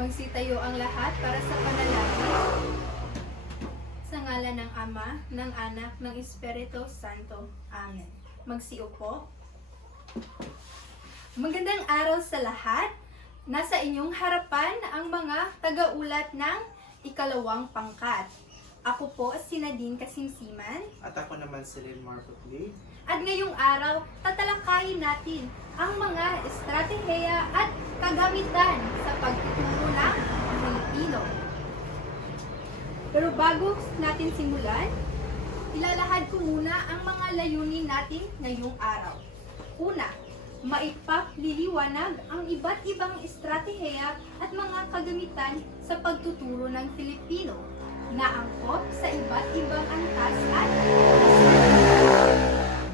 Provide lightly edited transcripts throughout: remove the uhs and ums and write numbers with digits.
Magsitayo ang lahat para sa panalangin. Sa ngalan ng Ama, ng Anak, ng Espiritu Santo. Amen. Magsiupo. Magandang araw sa lahat. Nasa inyong harapan ang mga tagaulat ng ikalawang pangkat. Ako po si Nadine Kasimsiman. At ako naman si Lynn Marco Lee. At ngayong araw, tatalakayin natin ang mga estratehiya at kagamitan sa pagtuturo ng Filipino. Pero bago natin simulan, ilalahad ko muna ang mga layunin natin ngayong araw. Una, maipagliliwanag ang iba't ibang estratehiya at mga kagamitan sa pagtuturo ng Filipino na angkop sa iba't ibang antas at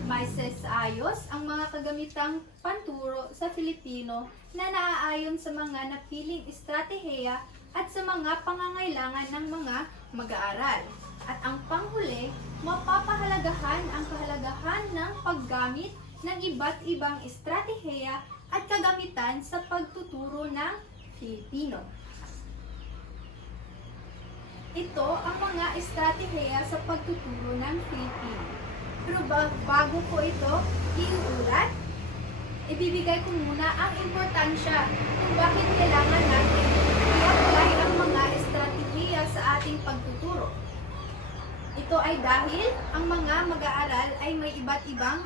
maisaayos ang mga kagamitang panturo sa Filipino na naaayon sa mga napiling estratehiya at sa mga pangangailangan ng mga mag-aaral. At ang panghuli, mapapahalagahan ang kahalagahan ng paggamit ng iba't ibang estratehiya at kagamitan sa pagtuturo ng Filipino. Ito ang mga estratehiya sa pagtuturo ng Filipino. Pero bago ko ito iulat, ibibigay ko muna ang importansya kung bakit kailangan natin i-apply ang mga estratehiya sa ating pagtuturo. Ito ay dahil ang mga mag-aaral ay may iba't ibang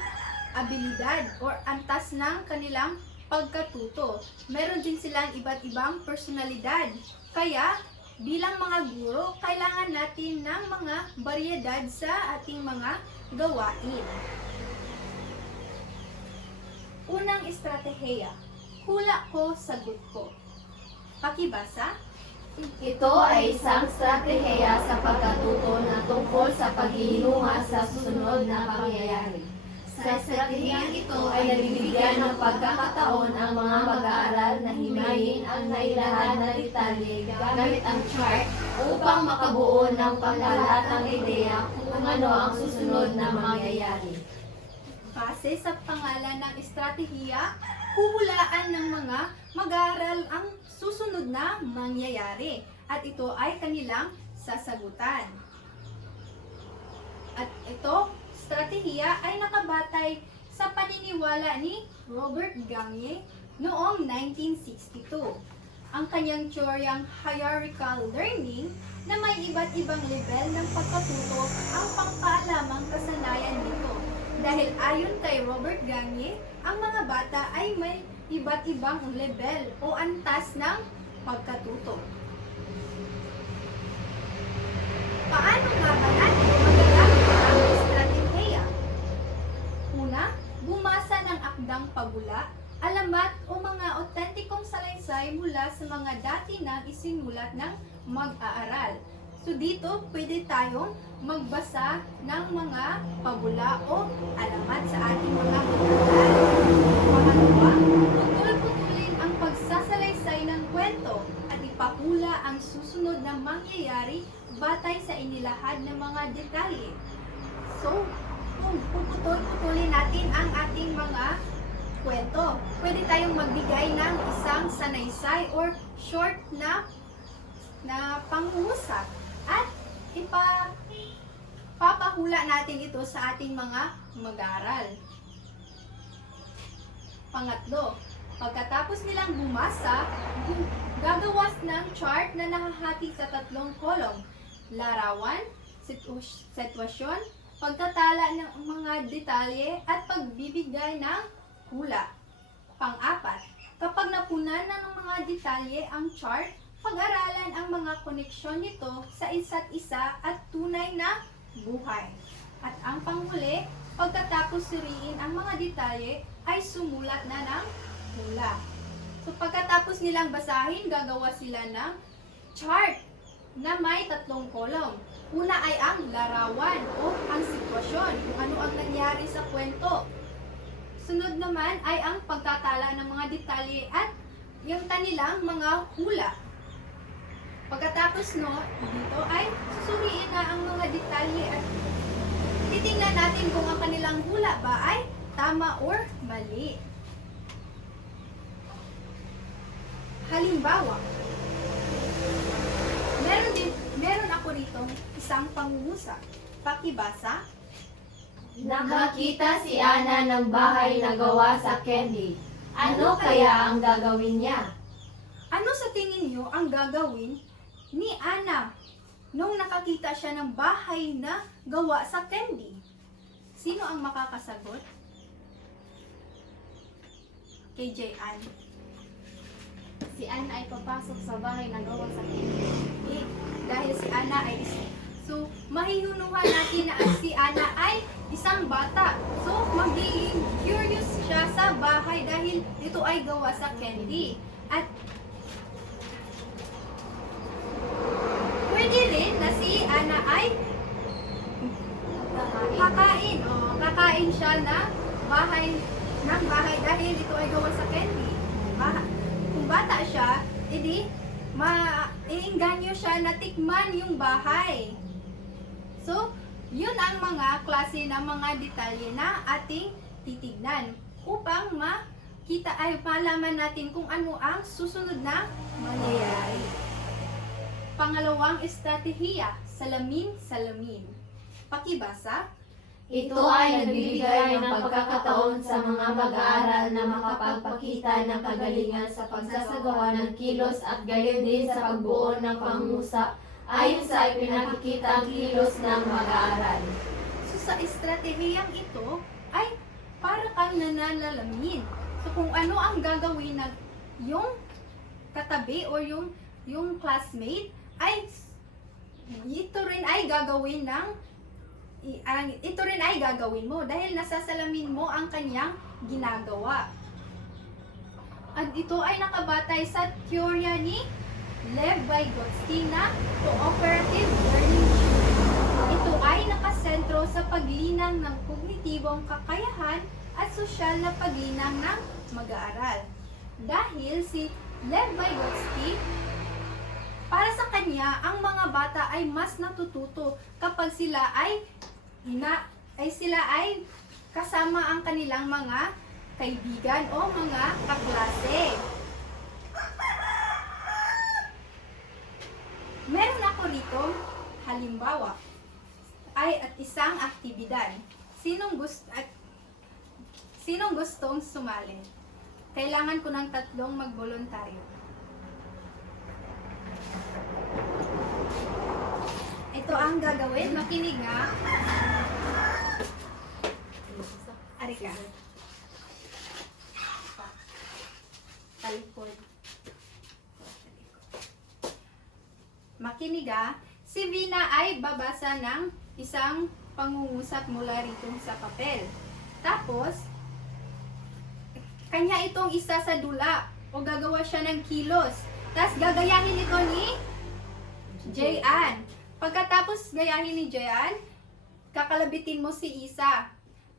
abilidad o antas ng kanilang pagkatuto. Meron din silang iba't ibang personalidad. Kaya, bilang mga guro, kailangan natin ng mga baryedad sa ating mga gawain. Unang estratehiya, hula ko, sagot ko. Pakibasa. Ito ay isang stratehiya sa pagkatuto na tungkol sa paghihinunga sa susunod na pangyayari. Sa estratehiyang ito ay nabibigyan ng pagkakataon ang mga mag-aaral na himayin ang nailahan na detalye gamit ang chart upang makabuo ng pangkalatang ideya kung ano ang susunod na mangyayari. Base sa pangalan ng estratehiya, huhulaan ng mga mag-aaral ang susunod na mangyayari at ito ay kanilang sasagutan. At ito, estratehiya ay nakabatay sa paniniwala ni Robert Gagne noong 1962. Ang kanyang teoryang hierarchical learning na may iba't ibang level ng pagkatuto ang pangkaalamang kasanayan nito. Dahil ayon kay Robert Gagne, ang mga bata ay may iba't ibang level o antas ng pagkatuto. Paano nga ba natin magagamit ang estratehiya? Una, bumasa ng akdang pabula, alamat o mga otentikong salaysay mula sa mga dati na isinulat ng mag-aaral. So dito, pwede tayong magbasa ng mga pabula o alamat sa ating mga mag-aaral. Pangalawa, putol-putulin ang pagsasalaysay ng kwento at ipahula ang susunod na mangyayari batay sa inilahad ng mga detalye. So, kung puputol-putulin natin ang ating mga kwento, pwede tayong magbigay ng isang sanaysay or short na pangungusap at papahula natin ito sa ating mga mag-aaral. Pangatlo, pagkatapos nilang bumasa, gagawas ng chart na nakahati sa 3 kolong: larawan, sitwasyon, pagtatala ng mga detalye at pagbibigay ng hula. Pang-apat, kapag napunan na ng mga detalye ang chart, pag-aralan ang mga koneksyon nito sa isa't isa at tunay na buhay. At ang panghuli, pagkatapos suriin ang mga detalye, ay sumulat na ng hula. So pagkatapos nilang basahin, gagawa sila ng chart na may 3 kolong. Una ay ang larawan o ang sitwasyon, kung ano ang nangyari sa kwento. Sunod naman ay ang pagtatala ng mga detalye at yung kanilang mga hula. Pagkatapos dito ay susuriin na ang mga detalye at titingnan natin kung ang kanilang hula ba ay tama or mali. Halimbawa, ako rito isang pangungusap. Pakibasa. Nakakita si Ana ng bahay na gawa sa candy. Ano kaya ang gagawin niya? Ano sa tingin niyo ang gagawin ni Ana nung nakakita siya ng bahay na gawa sa candy? Sino ang makakasagot? Kay J.Ann. Si Ana ay papasok sa bahay na gawa sa candy. Eh, dahil si Ana ay so, mahihunuhan natin na si Ana ay isang bata. So, magiging curious siya sa bahay dahil ito ay gawa sa candy. At pwede rin na si Ana ay kakain. O, kakain siya ng bahay dahil ito ay gawa sa candy. Kung bata siya, edi iinganyo siya na tikman yung bahay. So, yun ang mga klase ng mga detalye na ating titignan upang malaman natin kung ano ang susunod na mangyayari. Pangalawang estratehiya, salamin. Pakibasa. Ito ay nagbibigay ng pagkakataon sa mga mag-aaral na makapagpakita ng kagalingan sa pagsasagawa ng kilos at gayon din sa pagbuo ng pangusap ayon sa ipinakikitang kilos ng mag-aaral. So sa estratehiyang ito ay para kang nananalamin. So kung ano ang gagawin ng yung katabi o yung classmate ay ito rin ay gagawin mo dahil nasasalamin mo ang kanyang ginagawa. At ito ay nakabatay sa teorya ni Lev Vygotsky na cooperative learning. Ito ay nakasentro sa paglinang ng kognitibong kakayahan at sosyal na paglinang ng mag-aaral. Dahil si Lev Vygotsky, para sa kanya, ang mga bata ay mas natututo kapag sila ay kasama ang kanilang mga kaibigan o mga kaklase. Meron ako rito, halimbawa, at isang aktibidad. Sinong gustong sumali? Kailangan ko ng 3 magboluntaryo. Ito ang gagawin. Makinig nga. Ari ka. Talikod. Makinig ha. Si Vina ay babasa ng isang pangungusap mula rito sa papel. Tapos, kanya itong isa sa dula o gagawa siya ng kilos. Tapos gagayahin ito ni J.Ann. Pagkatapos gayahin ni J.Ann, kakalabitin mo si Isa.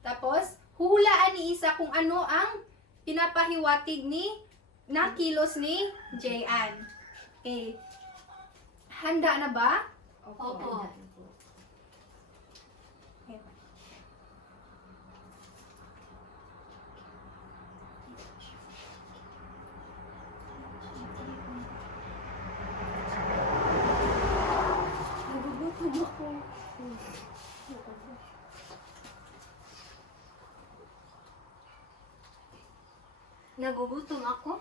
Tapos, huhulaan ni Isa kung ano ang pinapahiwatig na kilos ni J.Ann. Okay. Handa na ba? Opo. Nagugutom ako. Nagugutom ako?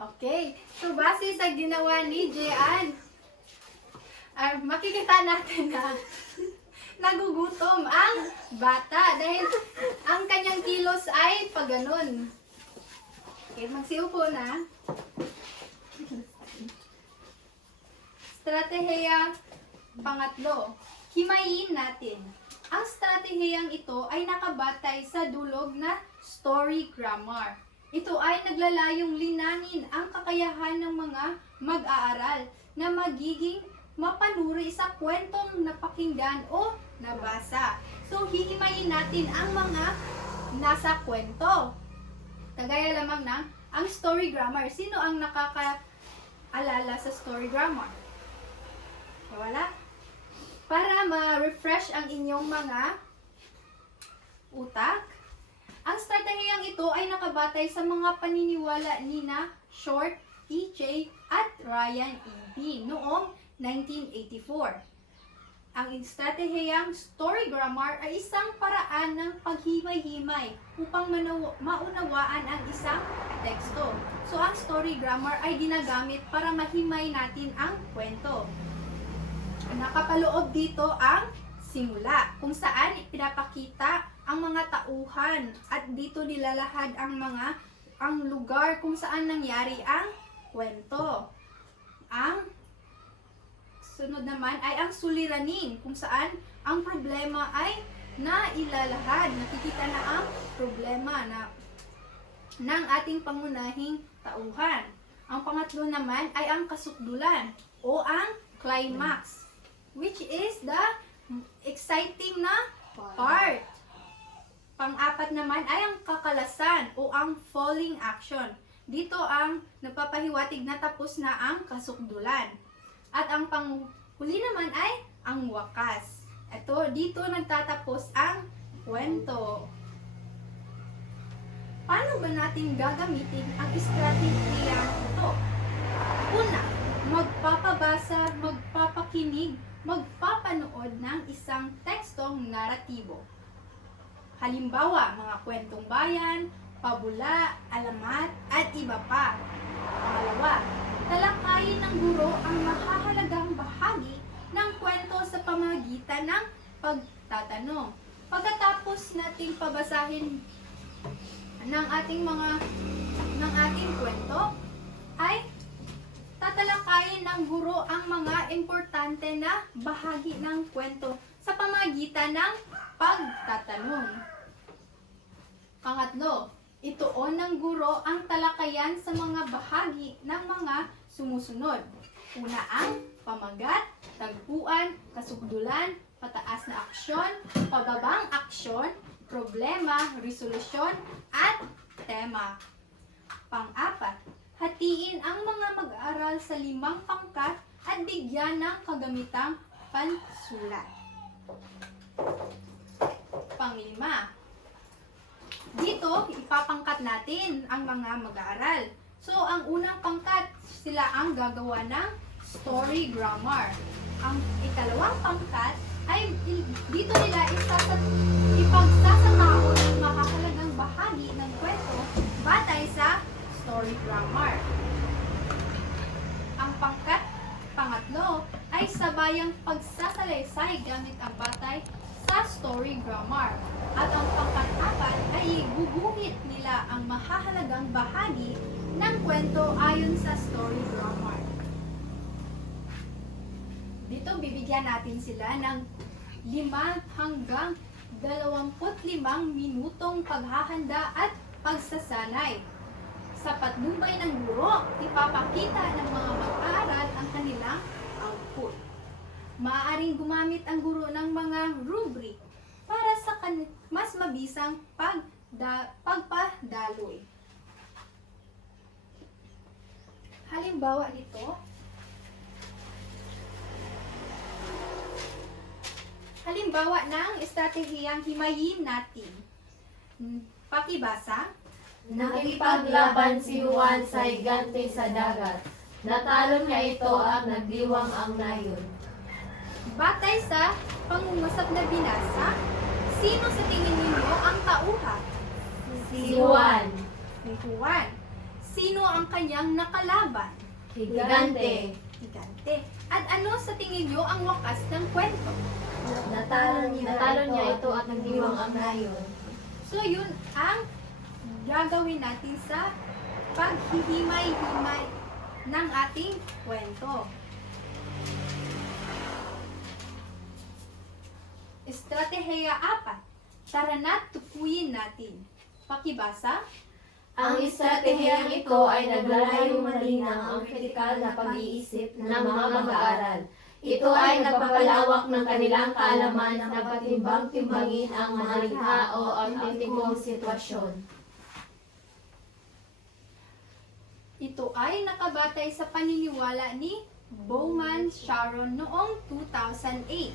Okay. So, base sa ginawa ni J.Ann, makikita natin na nagugutom ang bata dahil ang kanyang kilos ay paganon. Okay, magsiupo na. Stratehiya pangatlo, himayin natin. Ang stratehiyang ito ay nakabatay sa dulog na story grammar. Ito ay naglalayong linangin ang kakayahan ng mga mag-aaral na magiging mapanuri sa kwentong napakinggan o nabasa. So, hihimayin natin ang mga nasa kwento. Kagaya lamang ng ang story grammar. Sino ang nakakaalala sa story grammar? Wala? Para ma-refresh ang inyong mga utak, ang stratehiyang ito ay nakabatay sa mga paniniwala ni na Short, TJ, at Ryan E.B. noong 1984. Ang estratehiyang story grammar ay isang paraan ng paghimay-himay upang maunawaan ang isang teksto. So, ang story grammar ay ginagamit para mahimay natin ang kwento. Nakapaloob dito ang simula, kung saan ipinapakita ang mga tauhan at dito nilalahad ang lugar kung saan nangyari ang kwento. Ang sunod naman ay ang suliranin, kung saan ang problema ay nailalahad. Nakikita na ang problema ng ating pangunahing tauhan. Ang pangatlo naman ay ang kasukdulan o ang climax, which is the exciting na part. Pang-apat naman ay ang kakalasan o ang falling action. Dito ang nagpapahiwatig na tapos na ang kasukdulan. At ang panghuli naman ay ang wakas. Dito nagtatapos ang kwento. Paano ba natin gagamitin ang estratehiya ito? Una, magpapabasa, magpapakinig, magpapanood ng isang tekstong naratibo. Halimbawa, mga kwentong bayan, pabula, alamat, at iba pa. Pangalawa, talakayin ng guro ang mahahalagang bahagi ng kwento sa pamamagitan ng pagtatanong. Pagkatapos nating pabasahin ng ating kwento, ay tatalakayin ng guro ang mga importante na bahagi ng kwento sa pamamagitan ng pagtatanong. Pangatlo, ituon ng guro ang talakayan sa mga bahagi ng mga sumusunod. Una ang pamagat, tagpuan, kasukdulan, pataas na aksyon, pababang aksyon, problema, resolusyon, at tema. Pang-apat, hatiin ang mga mag-aaral sa 5 pangkat at bigyan ng kagamitang pansulat. Pang-lima, dito ipapangkat natin ang mga mag-aaral. So, ang unang pangkat, sila ang gagawa ng story grammar. Ang ikalawang pangkat ay dito nila ipagsasatao ng makakalagang bahagi ng kwento batay sa story grammar. Ang pangkat pangatlo ay sabayang pagsasalaysay gamit ang batay sa story grammar. At ang pangkat-apat ay guguhit nila ang mahahalagang bahagi ng kwento ayon sa story grammar. Dito bibigyan natin sila ng 5 hanggang 25 minutong paghahanda at pagsasanay. Sa patnubay ng guro, ipapakita ng mga mag-aaral ang kanilang output. Maaaring gumamit ang guro ng mga rubric para sa mas mabisang pagpadaloy. Halimbawa nito, halimbawa ng estratehiyang himayin natin. Pakibasa. Nakipaglaban si Juan sa higante sa dagat. Natalo niya ito at nagdiwang ang nayon. Batay sa pangungusap na binasa, sino sa tingin ninyo ang tauhan? Si Juan, Si Juan. Sino ang kanyang nakalaban? higante. Higante. At ano sa tingin niyo ang wakas ng kwento? Natalo niya ito at nagdiwang ang nayon. So yun ang gagawin natin sa paghihimay-himay ng ating kwento. Estratehiya 4. Tara na tukuyin natin. Pakibasa. Ang estratehiyang ito ay naglalayong malinaw ang kritikal na pag-iisip ng mga mag-aaral. Ito ay nagpapalawak ng kanilang kaalaman na patimbang-timbangin ang mga likha o autentikong sitwasyon. Ito ay nakabatay sa paniniwala ni Bowman Sharon noong 2008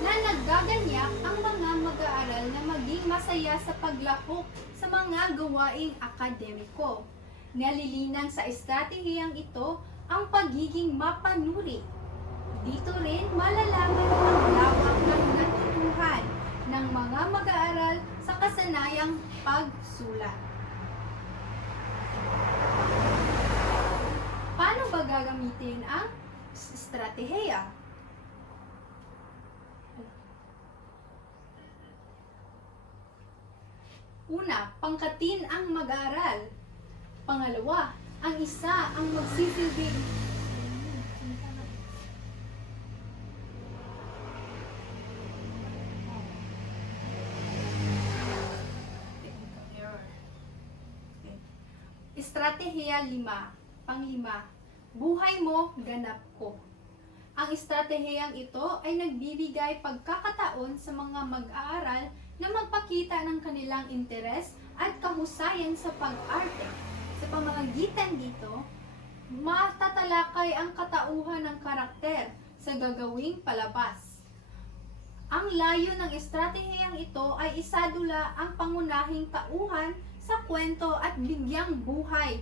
na naggaganyak ang mga mag-aaral na maging masaya sa paglahok sa mga gawaing akademiko. Nalilinang sa estratehiyang ito ang pagiging mapanuri, Dito rin malalaman ang lawak ng natutuhan ng mga mag-aaral sa kasanayang pagsulat. Paano ba gagamitin ang estratehiya? Una, pangkatin ang mag-aaral. Pangalawa, ang isa ang magsisilbing Estratehiya 5. Panglima, buhay mo, ganap ko. Ang estratehiyang ito ay nagbibigay pagkakataon sa mga mag-aaral na magpakita ng kanilang interes at kahusayan sa pag-arte. Sa pamamagitan dito, matatalakay ang katauhan ng karakter sa gagawing palabas. Ang layo ng estratehiyang ito ay isadula ang pangunahing tauhan sa kwento at bigyang buhay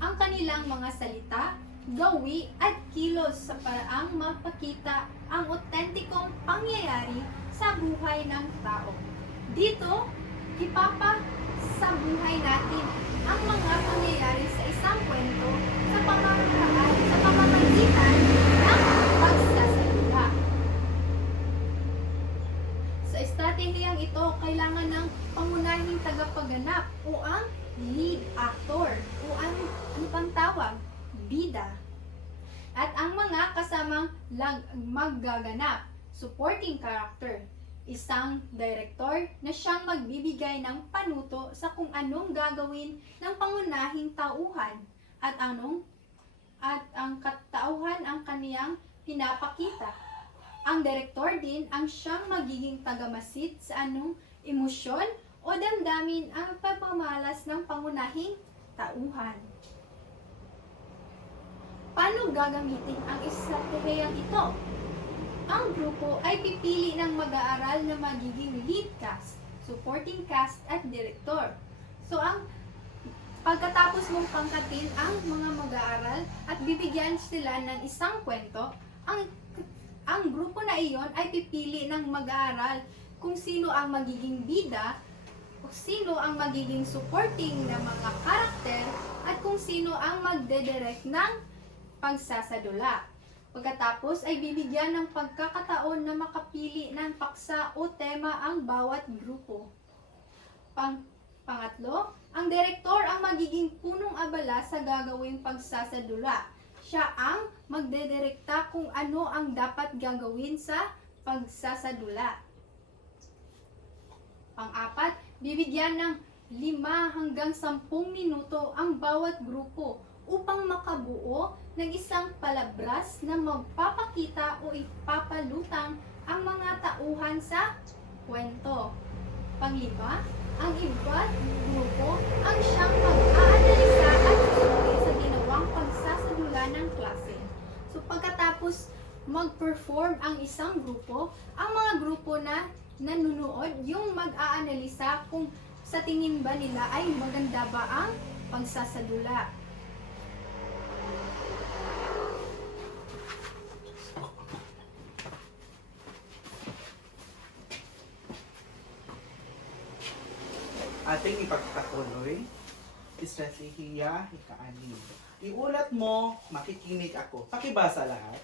ang kanilang mga salita, gawi at kilos sa paraang mapakita ang otentikong pangyayari sa buhay ng tao. Dito, sa buhay natin ang mga pangyayari sa isang kwento sa pamamagitan ng pagsasalita. Sa estratehiyang ito, kailangan ng pangunahing tagapagganap o ang lead actor o ang pang tawag, bida. At ang mga kasamang maggaganap, supporting character, isang director na siyang magbibigay ng panuto sa kung anong gagawin ng pangunahing tauhan at ang katauhan ang kaniyang pinapakita. Ang direktor din ang siyang magiging tagamasid sa anong emosyon o damdamin ang pagpamalas ng pangunahing tauhan. Paano gagamitin ang estratehiyang ito? Ang grupo ay pipili ng mag-aaral na magiging lead cast, supporting cast at director. So pagkatapos mong pangkatin ang mga mag-aaral at bibigyan sila ng isang kwento, ang grupo na iyon ay pipili ng mag-aaral kung sino ang magiging bida, kung sino ang magiging supporting na mga karakter, at kung sino ang magdedirect ng pagsasadula. Pagkatapos ay bibigyan ng pagkakataon na makapili ng paksa o tema ang bawat grupo. Pangatlo, ang direktor ang magiging punong abala sa gagawing pagsasadula. Siya ang magdedirekta kung ano ang dapat gagawin sa pagsasadula. Pang-apat, bibigyan ng 5 hanggang 10 minuto ang bawat grupo upang makabuo ng isang palabras na magpapakita o ipapalutang ang mga tauhan sa kwento. Panglima, ang iba't grupo ang siyang mag-aanalisa at susuri sa ginawang pagsasadula ng klase. So pagkatapos mag-perform ang isang grupo, ang mga grupo na nanunood yung mag-aanalisa kung sa tingin ba nila ay maganda ba ang pagsasadula. Ating ipagpatuloy, estratehiya, ika-6. Iulat mo, makikinig ako. Pakibasa lahat.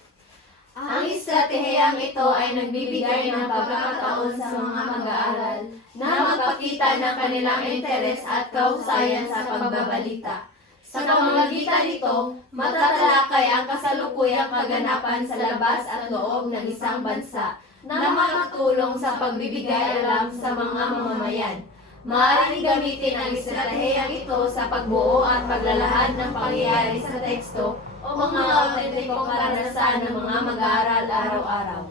Ang estratehiyang ito ay nagbibigay ng pagkakataon sa mga mag-aaral na magpakita ng kanilang interes at kahusayan sa pagbabalita. Sa pamamagitan nito, matatalakay ang kasalukuyang kaganapan sa labas at loob ng isang bansa na makatulong sa pagbibigay alam sa mga mamamayan. Maaaring gamitin ang estratehiyang ito sa pagbuo at paglalahad ng pangyayari sa teksto o mga autentikong karanasan ng mga mag-aaral araw-araw.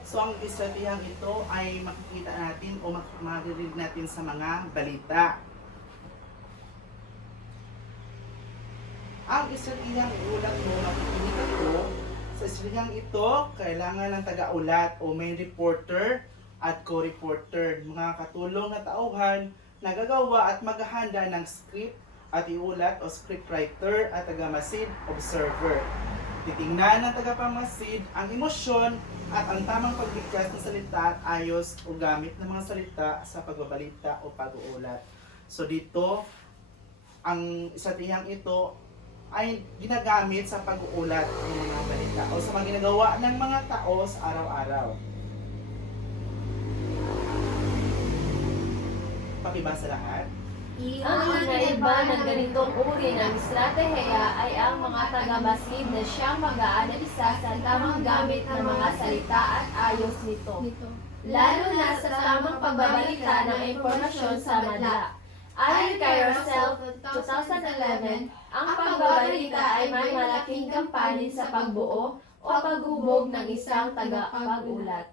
So ang estratehiyang ito ay makikita natin o maririnig natin sa mga balita. Ang estratehiyang iulat mo, makikinig ako. Sa estratehiyang ito, kailangan ng taga-ulat o main reporter at co-reporter, mga katulong na tauhan na gagawa at maghahanda ng script at iulat o scriptwriter at tagamasid observer. Titingnan ng tagapamasid ang emosyon at ang tamang pagbigkas ng salita at ayos o gamit ng mga salita sa pagbabalita o pag-uulat. So dito, ang estratehyang ito ay ginagamit sa pag-uulat ng mga balita o sa mga ginagawa ng mga tao sa araw-araw. Pakibasa lahat. Ang inaiba ng ganitong uri ng estratehiya ay ang mga taga-masid na siyang mag-aanalisa sa tamang gamit ng mga salita at ayos nito, lalo na sa tamang pagbabalita ng impormasyon sa madla. Ayon kay Russell 2011, ang pagbabalita ay may malaking kampanin sa pagbuo o paghubog ng isang tagapag-ulat.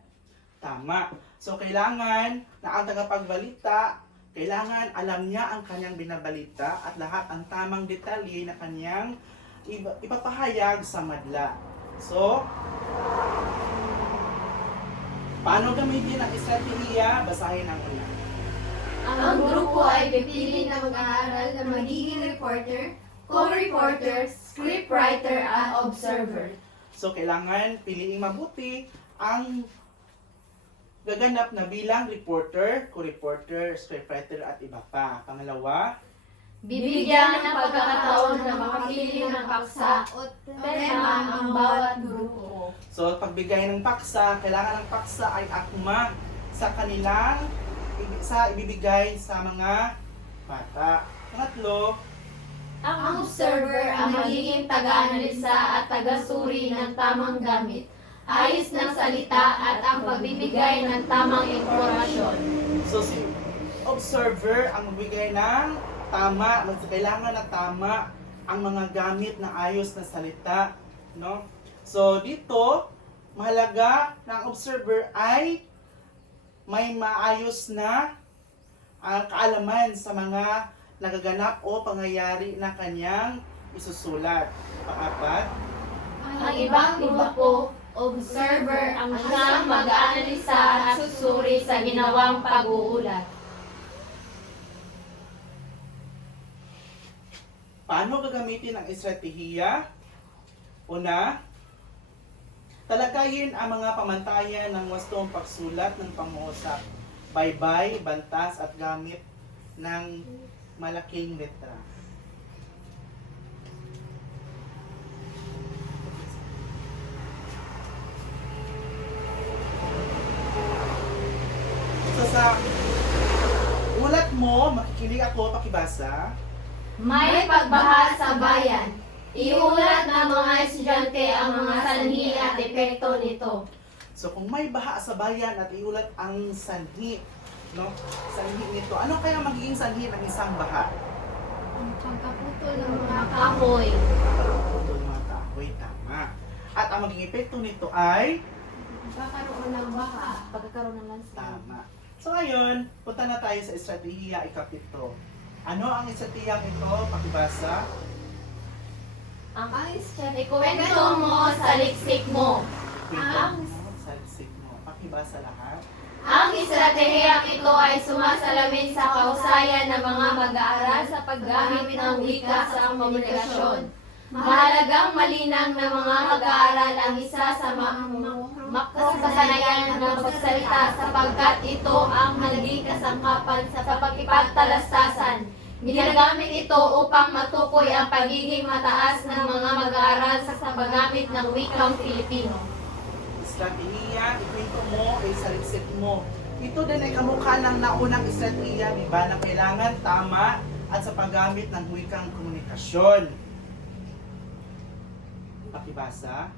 Tama. So kailangan na ang tagapagbalita, kailangan alam niya ang kanyang binabalita at lahat ang tamang detalye na kanyang ipapahayag sa madla. So, paano gamitin ang estratehiya? Basahin ang una. Ang grupo ay pipili na mag-aaral na magiging reporter, co-reporter, scriptwriter at observer. So, kailangan piliing mabuti ang gaganap na bilang reporter, co-reporter, scriptwriter at iba pa. Pangalawa, Bibigyan ng pagkakataon na makapili ng paksa o tema ang bawat grupo. so pagbigay ng paksa, kailangan ng paksa ay akma sa kanilang ibibigay sa mga bata. Pangatlo, Ang observer ang magiging taga-analisa at taga-suri ng tamang gamit, ayos ng salita at ang pagbibigay ng tamang impormasyon. so si observer ang magbigay ng tama, kailangan na tama ang mga gamit na ayos na salita, no? So dito, mahalaga na ang observer ay may maayos na kaalaman sa mga nagaganap o pangyayari na kanyang isusulat. Pang-apat, Ang ibang grupo, observer ang siyang mag-aanalisa at susuri sa ginawang pag-uulat. paano gagamitin ang estratehiya? Una, talakayin ang mga pamantayan ng wastong pagsulat ng pangungusap, baybay, bantas at gamit ng malaking letra. So sa ulat mo, makikinig ako, pakibasa. May pagbaha sa bayan. Iulat ng mga estudyante ang mga sanhi at epekto nito. So kung may baha sa bayan at iulat ang sanhi, no? Sanhi nito. Ano kaya magiging sanhi ng isang baha? Ang pagkaputol ng mga Kahoy. Pagkakaputol ng mga kahoy, tama. At ang magiging epekto nito ay kakaroon ng baka. Pagkakaroon ng landslide. tama. So ngayon, punta na tayo sa estratehiya ikapito. Ano ang estratehiyang ito? Pakibasa. Ang ikwento mo sa liksik mo. Kwento mo sa lisik mo. Pakibasa lahat. Ang estratehiyang ito ay sumasalamin sa kausayan ng mga mag-aaral sa paggamit ng wika sa komunikasyon. Mahalagang malinang ng mga mag-aaral ang isa sa makasanayan ng pagsalita sapagkat ito ang naging kasangkapan sa pakikipagtalastasan. Ginagamit ito upang matukoy ang pagiging mataas ng mga mag-aaral sa paggamit ng wikang Filipino. Estratehiya, ikwento mo, ay sa lisik mo. Ito din ay kamukha ng naunang estratehiya, di ba, na kailangan tama at sa paggamit ng wikang komunikasyon. Pakibasa.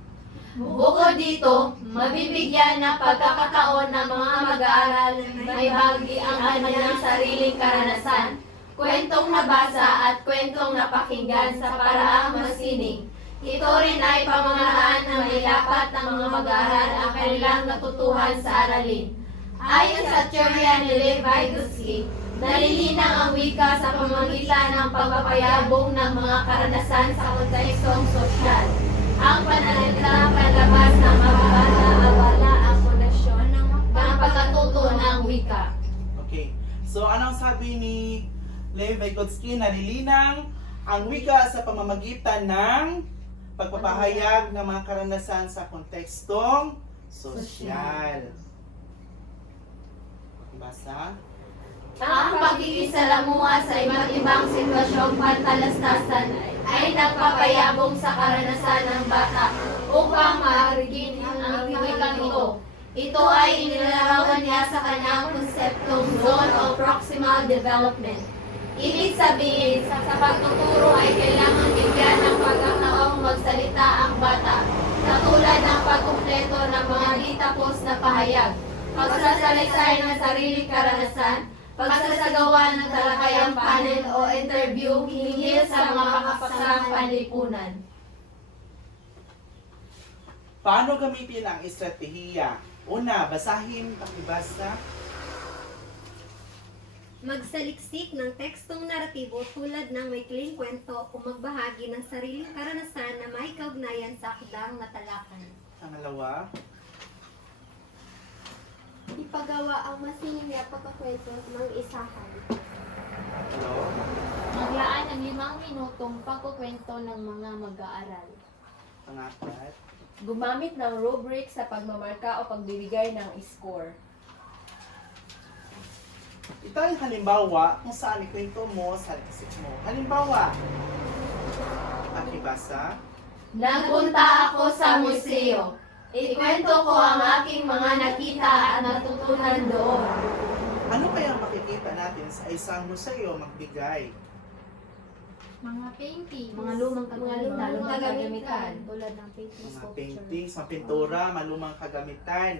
Bukod dito, mabibigyan ng pagkakataon ng mga mag-aaral na ibahagi ang kanilang sariling karanasan, kwentong nabasa at kwentong napakinggan sa paraang masining. Ito rin ay pamamaraan na may lapat ng mga mag-aaral ang kanilang natutuhan sa aralin. Ayon sa teorya ni Lev Vygotsky, nalilinang ang wika sa pamamagitan ng pagpapayabong ng mga karanasan sa kontekstong sosyal. Ang pananalita palabas ng mababala ang pundasyon ng pagkatuto ng wika. Okay. So, anong sabi ni Lev Vygotsky? Nalilinang ang wika sa pamamagitan ng Pagpapahayag ng mga karanasan sa kontekstong sosyal. Basa? Ang pakikisalamuha sa iba't ibang sitwasyong pantalastasan ay nagpapayabong sa karanasan ng bata upang maarigin ang wikang ito. Ito ay inilarawan niya sa kanyang konseptong zone of proximal development. Ibig sabihin, sa pagtuturo ay kailangan bigyan ng pagkakataong magsalita ang bata, katulad ng pagkumpleto ng mga ditapos na pahayag, pagsasalaysay ng sariling karanasan, pagsasagawa ng talakayang panel o interview hinggil sa mga pakapasang panlipunan. Paano gamitin ang estratehiya? Una, basahin, pakibasa. Magsaliksik ng tekstong naratibo tulad ng maikling kwento o magbahagi ng sariling karanasan na may kaugnayan sa akdang natalakay. Pangalawa, Ipagawa ang masinging na pagkakwento ng isahan. hello? Maglaan ng 5 minutong pagkukwento ng mga mag-aaral. Pangapat, Gumamit ng rubric sa pagmamarka o pagbibigay ng score. ito ay halimbawa kung saan ikwento mo sa isip mo. Halimbawa, pakibasa. Nagpunta ako sa museo. Ikwento ko ang aking mga nakita at natutunan doon. Ano kaya ang makikita natin sa isang museo magbigay? Mga painting, Mga lumang kagamitan. lumang kagamitan. tulad ng painting, Mga sculpture. paintings, mga pintura, malumang kagamitan.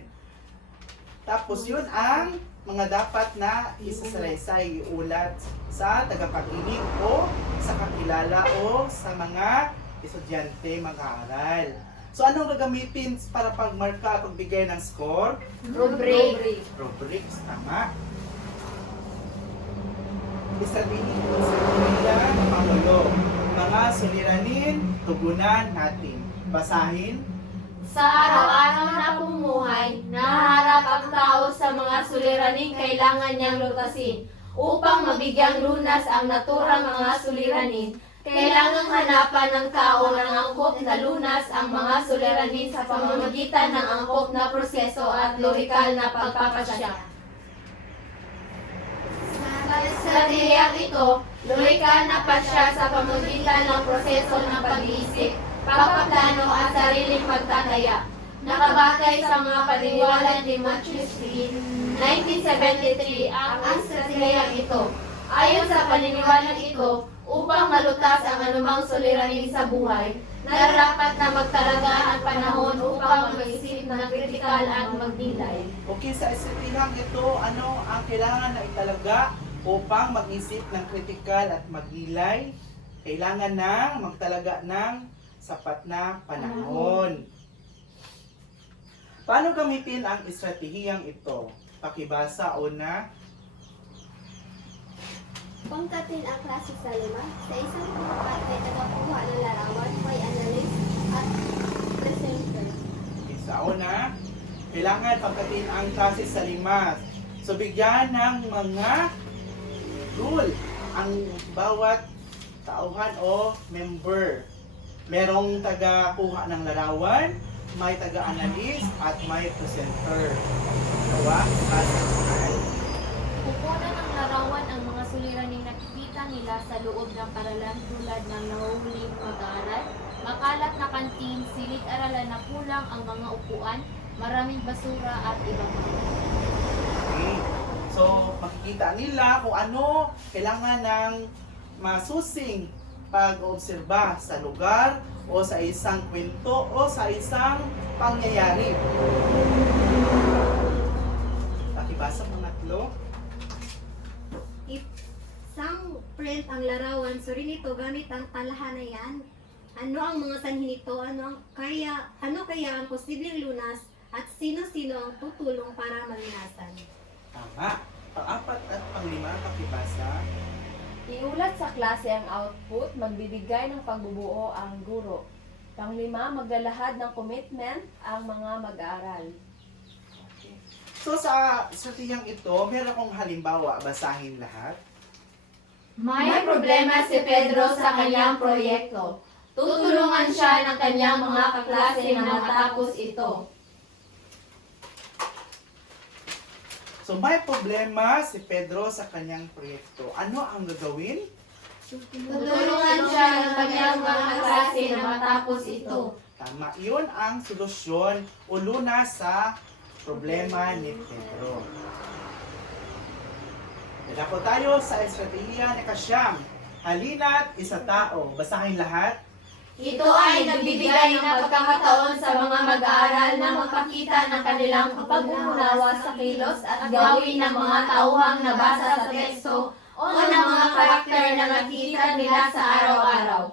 Tapos yun ang mga dapat na isasalaysay, iulat sa tagapakinig o sa kakilala o sa mga estudyante mag-aaral. So anong gagamitin para pagmarka at pagbigay ng score? Rubric. Rubrics, tama. Estratehiya ng Pangulo. Mga suliranin, tugunan natin. Basahin. Sa araw-araw na pumuhay, naharap ang tao sa mga suliraning kailangan niyang lutasin. Upang mabigyang lunas ang naturang mga suliranin, kailangang hanapan ng tao ng angkop na lunas ang mga suliranin sa pamamagitan ng angkop na proseso at lohikal na pagpapasya. Sa estratehiyang ito, lohikal na pasya sa pamamagitan ng proseso ng pag-iisip, pagpaplano at sariling pagtataya. Nakabatay sa mga paniniwala ni Matthew Street, 1973 ang estratehiyang ito. Ayon sa paniniwalang ito, upang malutas ang anumang suliranin sa buhay, narapat na magtalaga ang panahon upang mag-isip ng kritikal at magdilay. Okay, sa estratehiya ito, ano ang kailangan na italaga upang mag-isip ng kritikal at maggilay? Kailangan na magtalaga ng sapat na panahon. Paano gamitin ang estratehiyang ito? Pakibasa una. Pangkatin ang klase sa 5. Sa isang pangkat ay tagakuha ng larawan, may analyst at presenter. Sa una, kailangan pagkatin ang klase sa 5. So, bigyan ng mga rule ang bawat tauhan o member. Merong taga-kuha ng larawan, may taga-analyst, at may presenter. Gawa, klase Kukunan ng larawan ang mga suliraning nakikita nila sa loob ng paralan tulad ng nahuhuling mag-aaral, makalat na kantin, silid-aralan na kulang ang mga upuan, maraming basura at iba pa. Okay. So, makikita nila kung ano kailangan ng masusing pag-obserba sa lugar o sa isang kwento o sa isang pangyayari. Pakibasa pangatlo. Isang print ang larawan, so rin ito gamit ang talahanayan. Ano ang mga sanhi nito? Ano kaya ang posibleng lunas at sino-sino ang tutulong para malunasan? Tama. Pang-4 at pang-5, pakibasa. Iulat sa klase ang output, magbibigay ng pagbubuo ang guro. Pang-5, maglalahad ng commitment ang mga mag-aaral. So, sa estrategiyang ito, meron akong halimbawa. Basahin lahat. May problema si Pedro sa kanyang proyekto. Tutulungan siya ng kanyang mga kaklase na matapos ito. So may problema si Pedro sa kanyang proyekto. Ano ang gagawin? Tutulungan siya ng kanyang mga kaklase na matapos ito. Tama, iyon ang solusyon o lunas sa problema ni Pedro. Dala po tayo sa estratehiya ni Kasyam. Halina't isa tao. Basahin lahat. Ito ay nagbibigay ng pagkakataon sa mga mag-aaral na magpakita ng kanilang pag-uunawa sa kilos at gawin ng mga tauhang nabasa sa teksto o ng mga karakter na nakita nila sa araw-araw.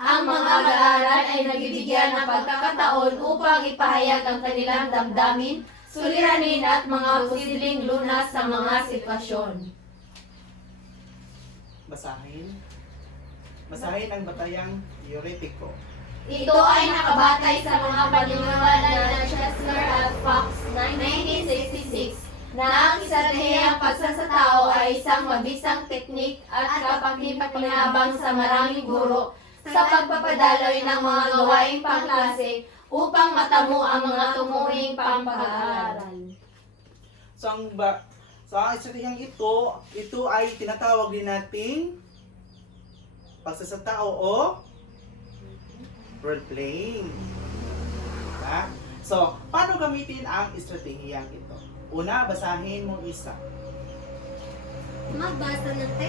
Ang mga mag-aaral ay nabibigyan ng pagkakataon upang ipahayag ang kanilang damdamin, suliranin at mga posibleng lunas sa mga sitwasyon. Basahin. Basahin ang batayang Eurytico. Ito ay nakabatay sa mga paniniwala ng Chesler at Fox 1966 na ang estratehiyang pagsasatao ay isang mabisang teknik at kapakipakinabang sa maraming guro sa pagpapadaloy ng mga gawaing pangklase upang matamo ang mga tunguhing pang-pag-aaral. So ang estratehiyang ito ay tinatawag din nating pagsasatao o role-playing. Diba? So, paano gamitin ang estratehiyang ito? Una, basahin mo isa. Magbasa ng text